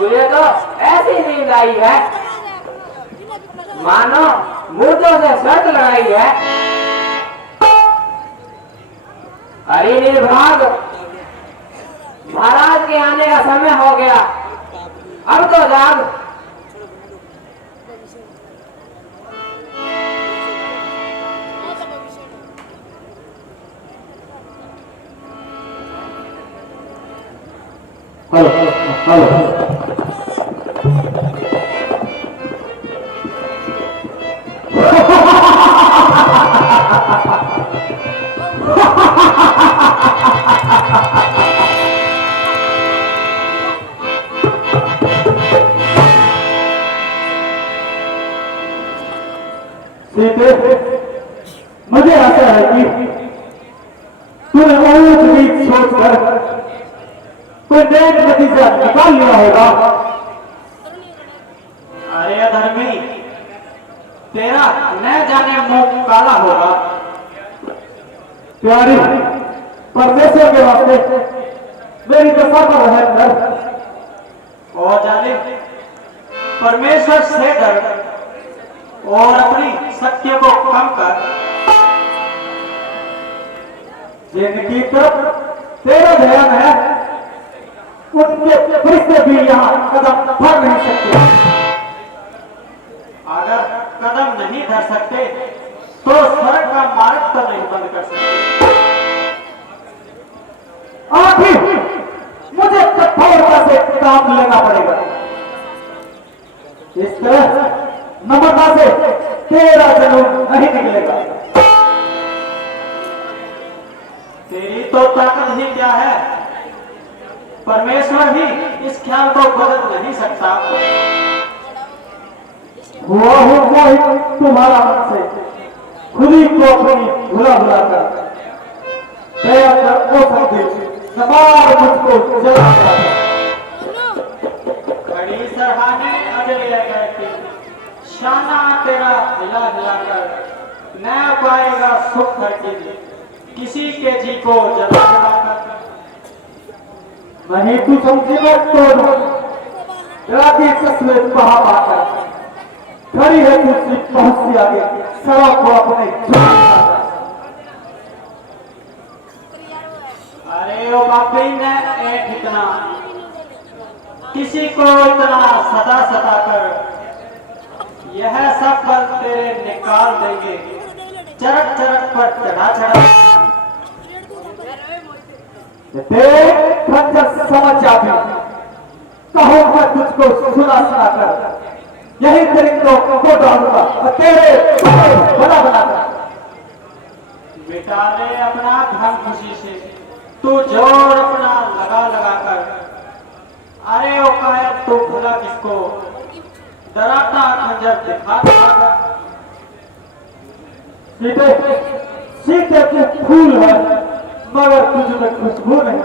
मुझे तो ऐसी नींद आई है मानो मुर्दों से शर्त लगाई है। अरे निर्भाग, महाराज के आने का समय हो गया, अब तो जाग। हेलो हेलो सीते, मुझे आशा है कि तूने बहुत नीच सोचकर कोई नेक नतीजा निकाल लिया होगा। अरे अधर्मी, तेरा न जाने मुंह काला होगा। प्यारी, परमेश्वर के वास्ते मेरी दशा पर रहम कर। और जाने परमेश्वर से डर और अपनी शक्तियों को कम कर। जिनकी तरफ तेरा ध्यान है उनके फरिश्ते भी यहाँ कदम धर नहीं सकते। अगर कदम नहीं धर सकते तो स्वर्ग का मार्ग तो नहीं बंद कर सकते। आखिर मुझे कठोरता से काम लेना पड़ेगा। इस तरह नम्रता से तेरा जन्म नहीं निकलेगा। तेरी तो ताकत ही क्या है, परमेश्वर ही इस ख्याल को बदल नहीं सकता। हुआ ही तुम्हारा मन से खुद ही को अपनी भुला भुला कर दया कर ओ सकते नमार मुझको जला खड़ी सरहाने अजय करती शाना तेरा हिला हिला कर न पाएगा सुख हर किसी के जी को जला जला कर। नहीं तू समझी मत तो राती तस्वीर कहा पाकर खड़ी है तुझसे बहुत सी आगे सड़क को अपने अरे ओ बापी ने एक इतना किसी को इतना सता सता कर यह सब बल तेरे निकाल देंगे चरक चरक पर चढ़ा चढ़ा। समझ जाती कहूँ मैं तुझको सुना सुना कर यही परिंदों को डालूंगा और तेरे बना बना कर बेटा रे अपना धन खुशी से तू जोर अपना लगा लगा कर। अरे ओ कायर तू भला किसको डराता खंजर दिखा दिखा कर। सीते सीते तू फूल है मगर तुझ में खुशबू नहीं।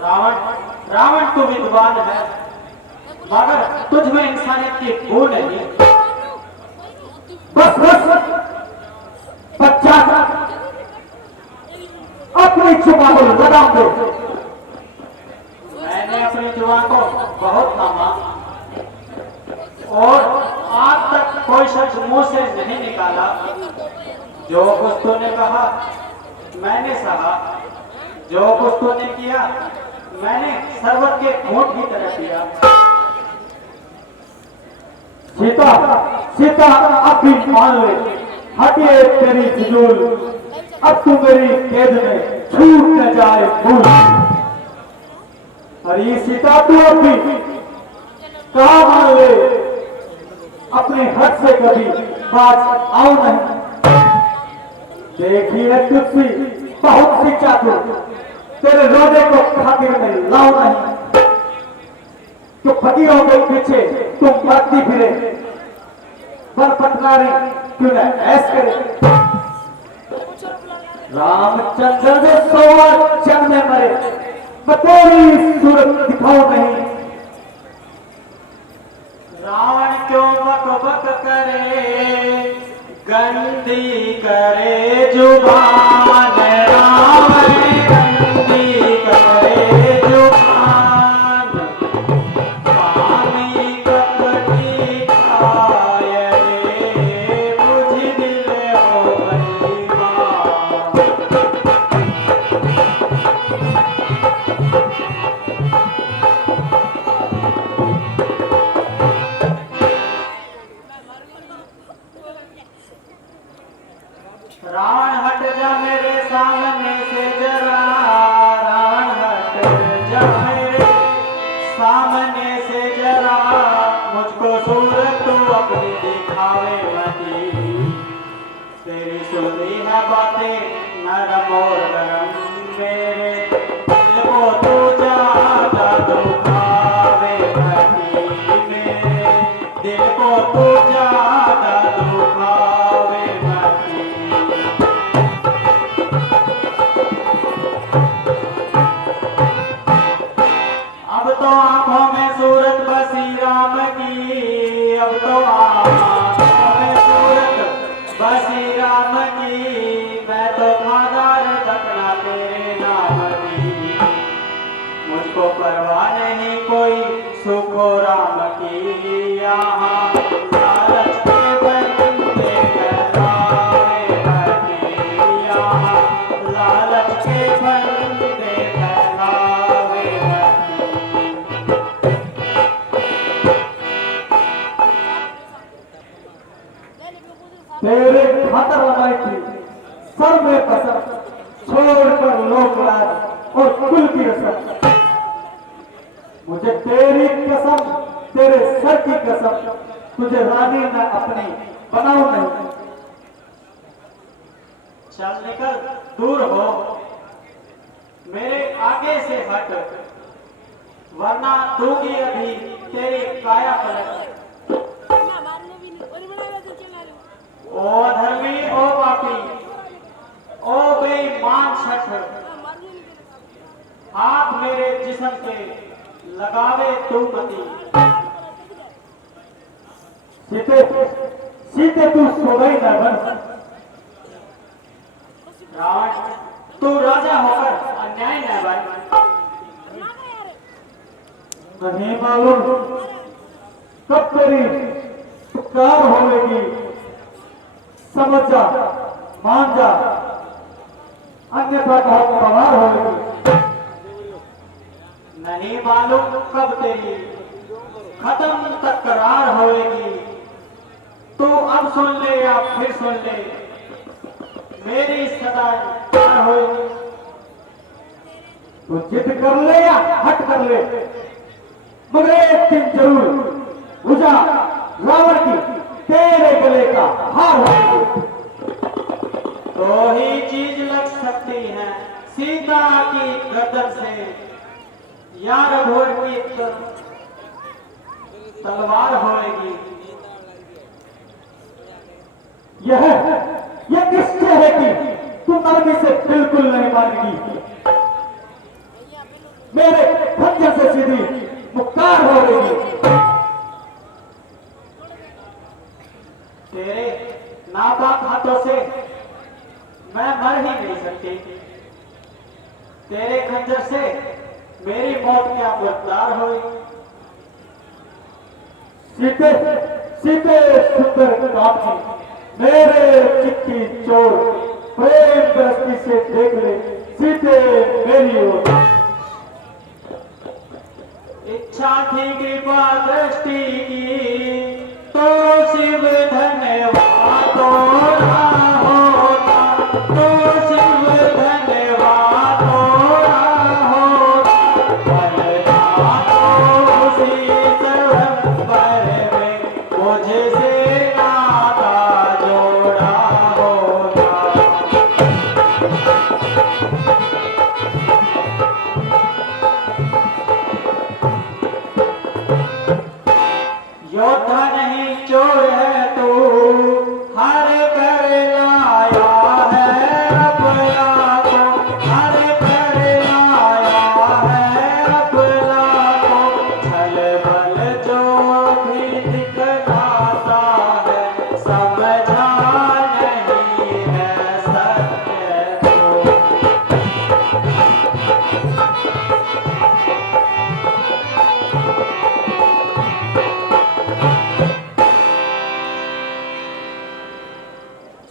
रावण रावण तू विद्वान है मगर तुझ में इंसानियत की भूल नहीं। बस बस बच्चा अपनी जुबान को लगाम दो। मैंने अपनी जुबान को बहुत थामा और आज तक कोई शख्स मुंह से नहीं निकाला। जो कुछ तूने कहा मैंने सहा, जो कुछ तूने किया मैंने शरबत के घूंट की तरह किया। सीता सीता अब भी मान ले हटिए तेरी फिजूल अब तू मेरी कैद में छूट न जाए भूल। अरे सीता तू अब भी कहा मान ले अपने हद से कभी बात आओ नहीं। देखी है तुझसे बहुत सी चातुर तेरे रोने को खातिर में लाओ नहीं। तो फकीरों के पीछे तुम भागती फिरे पर पटनारी क्यों न ऐस करे। रामचंद्र ने 100 जन्म में मरे मैं तेरी सूरत दिखाओ नहीं। रावण क्यों बक बक करे गंदी करे जुबान। रावण गंदी करे जुबान। सामने से जरा मुझको सूरत तू अपनी दिखावे मती। तेरी सुनी है बातें नरम और गरम, मेरे दिल को तू ज्यादा दुखावे मती। मेरे दिल को तू ज्यादा दुखावे मती। अब तो आंखों में सूरत बसी राम की, अब तो आंखों में सूरत बसी राम की। मैं तो खादार तकना तेरे नाम की। मुझको परवाह नहीं कोई सुखो राम की। यहाँ लालच के बंदे फैलावे मती। यहाँ लालच के बंदे फैलावे मती। तेरे खातर लगाई थी सर में कसम, छोड़कर लोक लाज और कुल की रसम। मुझे तेरी कसम, तेरे सर की कसम, तुझे रानी मैं अपनी बनाऊं नहीं। चल निकल, दूर हो, मेरे आगे से हट, वरना दूंगी अभी तेरी काया पलट। ओ धर्मी, ओ पापी, ओ बेईमान शख्स, हाथ मेरे जिस्म के लगावे तू मती। सीते सीते तू सोई न बन। रावण, तू राजा होकर अन्याय न बन। नहीं मालूम कब तेरी पुकार होगी, समझ जा, मान जा, अन्यथा बहुत पवार होगी। नहीं मालूम कब तेरी खत्म तकरार होएगी। तू अब सुन ले या फिर सुन ले, मेरी सदा प्यार होएगी। तो जिद कर ले या हट कर ले, मगर एक दिन जरूर भुजा रावण की तेरे गले का हार होगी। तो ही चीज लग सकती है सीता की गर्दन से, यार घोड़ की तलवार होएगी। यह निश्चय है कि तू नरमी से बिल्कुल नहीं मानेगी। मेरे खंजर से सीधी मुक्कार होगी। तेरे नापाक हाथों से मैं मर ही नहीं सकती। तेरे खंजर से मेरी मौत क्या बरकरार हुई। सीते सीते सुंदर काफी, मेरे चिट्ठी चोर प्रेम दृष्टि से देख ले सीते मेरी ओर। इच्छा थी कृपा दृष्टि की, तो शिव धन्यवाद तोरा होता। तो शिव धन्यवाद तोरा होता। बलना तो उसी सरवर में मुझसे नाता जोड़ा होता। योद्धा नहीं चोर है तू, हर कर लाया है अपना को। हर कर लाया है अपना को। छल बल जो भी दिखलाता है, समझा नहीं है सत्य को।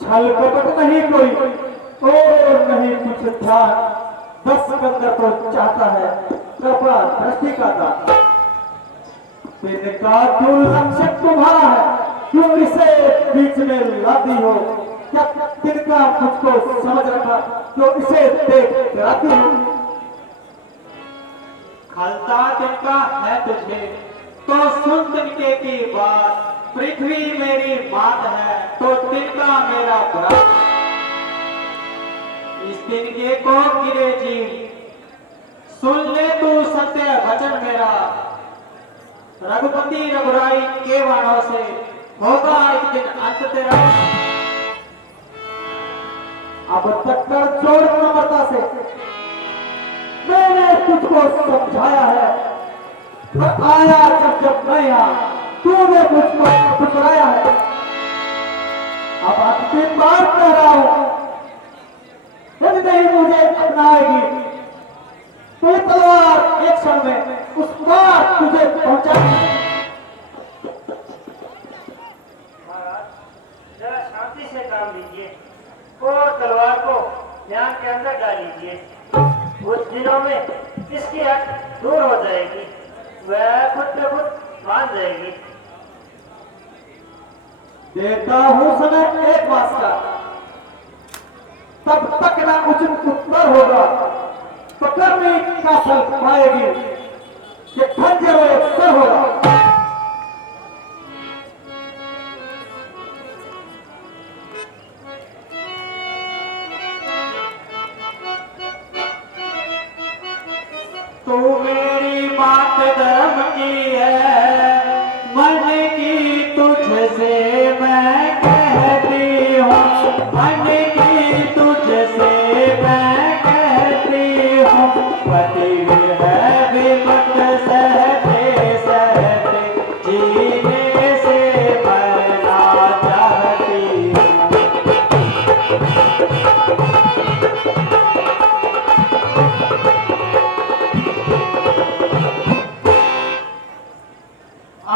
छल कपट नहीं कोई और नहीं कुछ ध्यान, बस बंदर को चाहता है कृपा दृष्टि का दान। तिनका क्यों लक्ष्य तुम्हारा है, क्यों इसे बीच में लाती हो। क्या तिनका मुझको समझ रखा जो इसे देख डराती हो। खलता तिनका है तुझे तो सुन तिनके की बात। पृथ्वी मेरी मात है तो तिनका मेरा बुरा। इस तिनके को गिरे जीव सुन ले तू सत्य वचन मेरा। रघुपति रघुराई के वाणों से होगा एक दिन अंत तेरा। अब तक कर जोड़ नम्रता से मैंने तुझको समझाया है, पर आया जब मैं यहाँ तूने मुझको ठुकराया है। अब अंतिम बार कह रहा हूं, यदि नहीं मुझे अपनाएगी तो ये तलवार एक क्षण में उस बात तुझे पहुंचाएगी। जरा शांति से काम लीजिए और तलवार को ध्यान के अंदर डाल लीजिए। कुछ दिनों में इसकी हट दूर हो जाएगी, वह खुद पे खुद मान जाएगी। देता हूं समय एक मास का, तब तक ना उचित उत्तर होगा तो कर्मी का फल पाएगी। ये खंजर एक सर होगा। तू मेरी बात धर्म की है, मन की तुझसे मैं कहती हूँ। मन की तुझसे मैं कहती हूँ। पति है विपत सहते सहते जीने से मरना चाहती हूँ।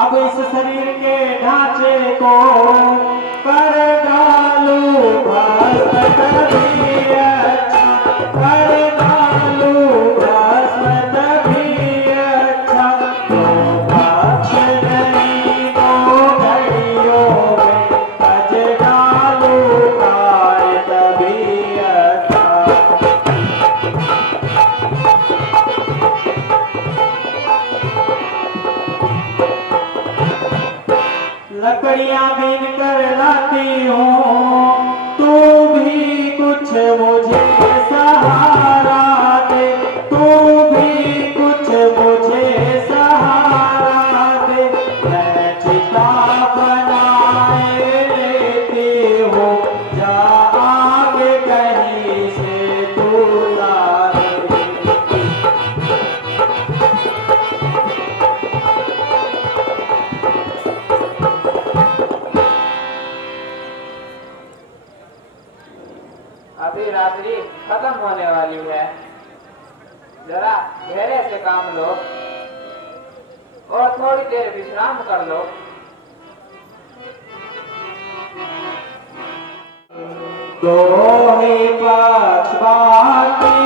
अब इस शरीर के ढांचे को कर डालू भस्म तभी अच्छा। कर डालू भस्म तभी अच्छा। तो भक्ष नहीं तो घड़ियों में भज डालू काय तभी अच्छा। लकड़ियां बीन कर लाती हूँ, तू भी कुछ मुझे सहारा दे। तू भी कुछ मुझे सहारा दे। मैं चिता बनाए लेती हूँ, जा आगे कहीं से तू तारे। अभी रात्रि खत्म होने वाली है, जरा धैर्य से काम लो और थोड़ी देर विश्राम कर लो। दो ही पक्ष बाकी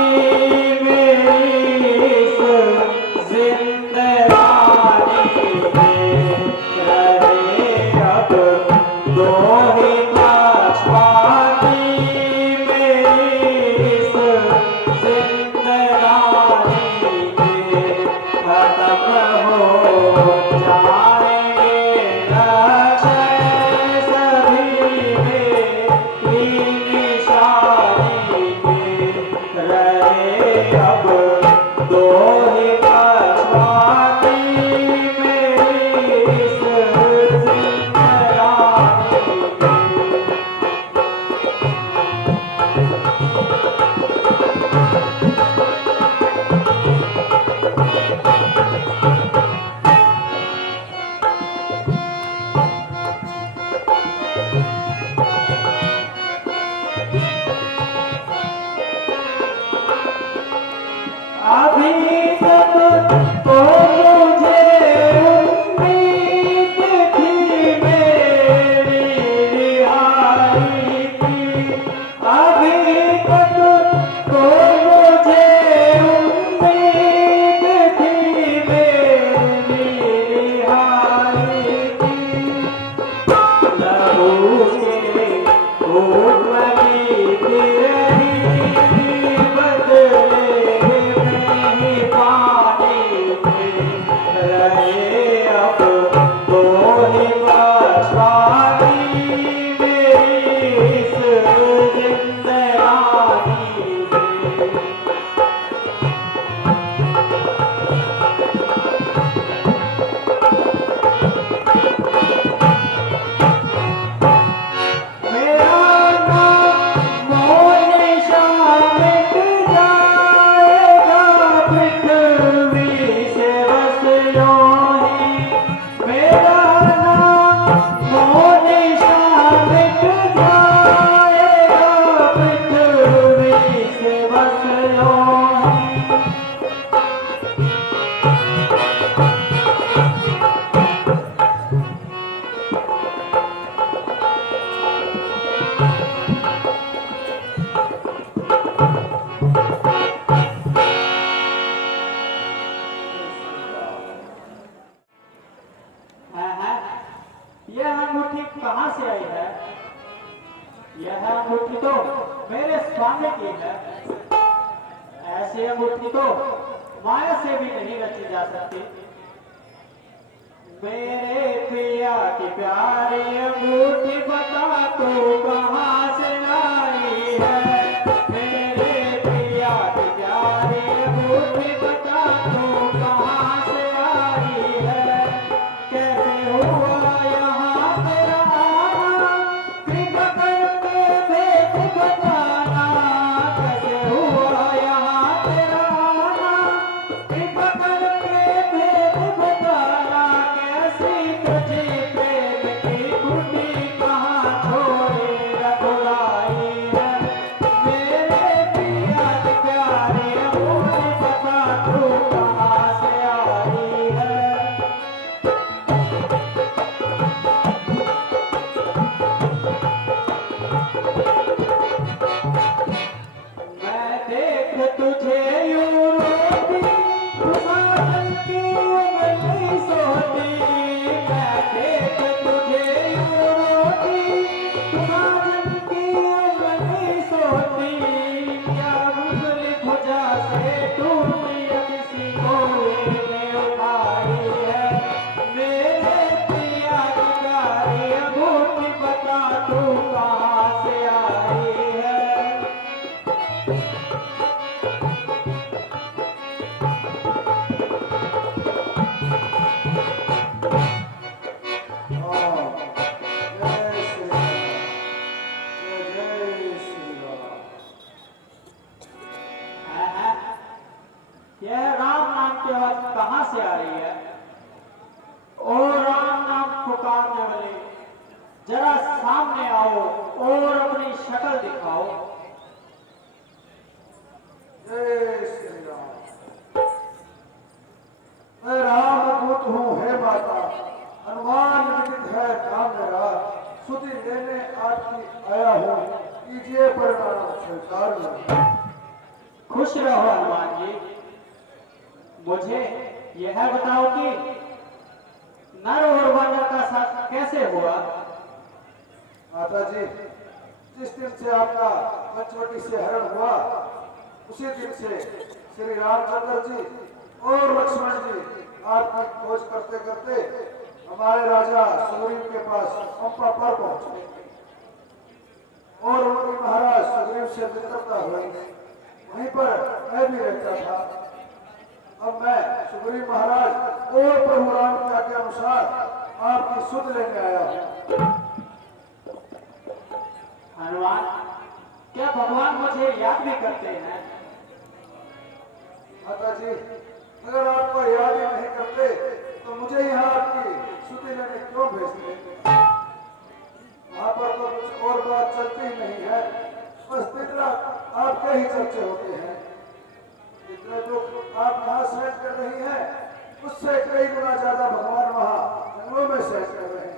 मेरी इस जिंदगानी में रहे अब। दो ही पक्ष बाकी यह अंगूठी कहाँ से आई है? यह अंगूठी तो मेरे स्वामी की है। ऐसी अंगूठी तो माया से भी नहीं रची जा सकती। मेरे पिया की प्यारी अंगूठी बता तू कहाँ से लाई है? मेरे पिया की प्यारी अंगूठी बता तू कहाँ से आई है? कैसे हुआ यहाँ तेरा आना? कृपा करके भेद बताना। कैसे हुआ यहाँ तेरा आना? कृपा करके भेद बताना। कैसी तुझे प्रेम की कुटी कहाँ छोड़े रखलाई है? मेरे पिया की प्यारी अंगूठी बता तू कहाँ से आई है? मैं देख तुझे यूं रोती, तू साजन की उंगली सोती। मैं देख तुझे यूं रोती, तू साजन की उंगली सोती। क्या उंगली भुजा से टूटी या किसी कोई ने उठाई है? मेरे पिया की प्यारी अंगूठी बता तू कहाँ से आई है? यह राम नाम की आवाज कहाँ से आ रही है? ओ राम नाम पुकारने वाले, जरा सामने आओ और अपनी शक्ल दिखाओ। जय श्री राम। मैं रामदूत हूँ, हे माता। हनुमान विदित है नाम मेरा। स्तुति लेने आपकी आया हूँ, कीजिए परिणाम स्वीकार मेरा। खुश रहो हनुमान जी। मुझे यह बताओ कि नर और वानर का साथ कैसे हुआ? माता जी, जिस दिन से आपका पंचवटी से हरण हुआ, उसी दिन से श्री रामचंद्र जी और लक्ष्मण जी आपकी खोज करते करते हमारे राजा सुग्रीव के पास पंपा पर पहुंचे और उनकी महाराज सुग्रीव से मित्रता हुई। वहीं पर मैं भी रहता था। अब मैं सुग्रीव महाराज और प्रभु राम की आज्ञा के अनुसार आपकी सुध लेने आया हूँ। हनुमान, क्या भगवान मुझे याद भी करते हैं? माता जी, अगर आपको याद ही नहीं करते तो मुझे यहाँ आपकी सुध लेने क्यों भेजते? वहाँ पर तो कुछ और बात चलती ही नहीं है, बस दिन रात आपके ही चर्चे होते हैं। जितने दुख आप यहाँ सहन कर रही हैं, उससे कई गुना ज्यादा भगवान वहाँ जंगलों में सहन कर रहे हैं।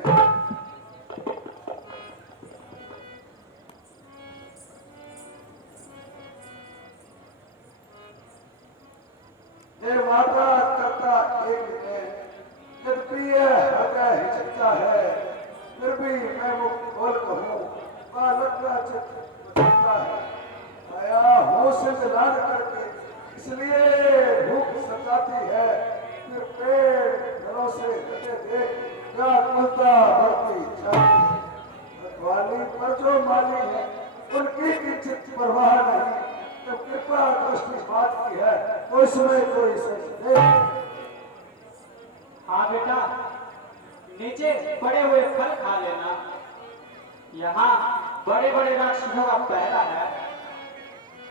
हे माता करता एक है, जब प्रिय हृदय हिचकता है, फिर भी मैं मुक्त बोल कहूँ, बालक का चित्त बदलता है। आया होश से लाद करके, इसलिए भूख सताती है। फिर पेड़ घरों से कटे देख क्या कुलता बढ़ती जाती है। रखवाली पर जो माली है, उनकी किंचित परवाह नहीं। जब कृपा दृष्टि बात की है, तो इसमें कोई सच नहीं। हाँ बेटा, नीचे पड़े हुए फल खा लेना। यहाँ बड़े बड़े राक्षसों का पहरा है,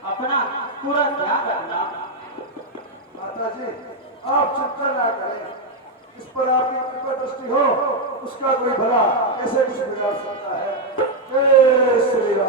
अपना पूरा ध्यान रखना। माता जी, आप चिंता ना करें। इस पर आपकी कृपा दृष्टि हो, उसका कोई भला कैसे कुछ बिगाड़ सकता है। जय श्री राम।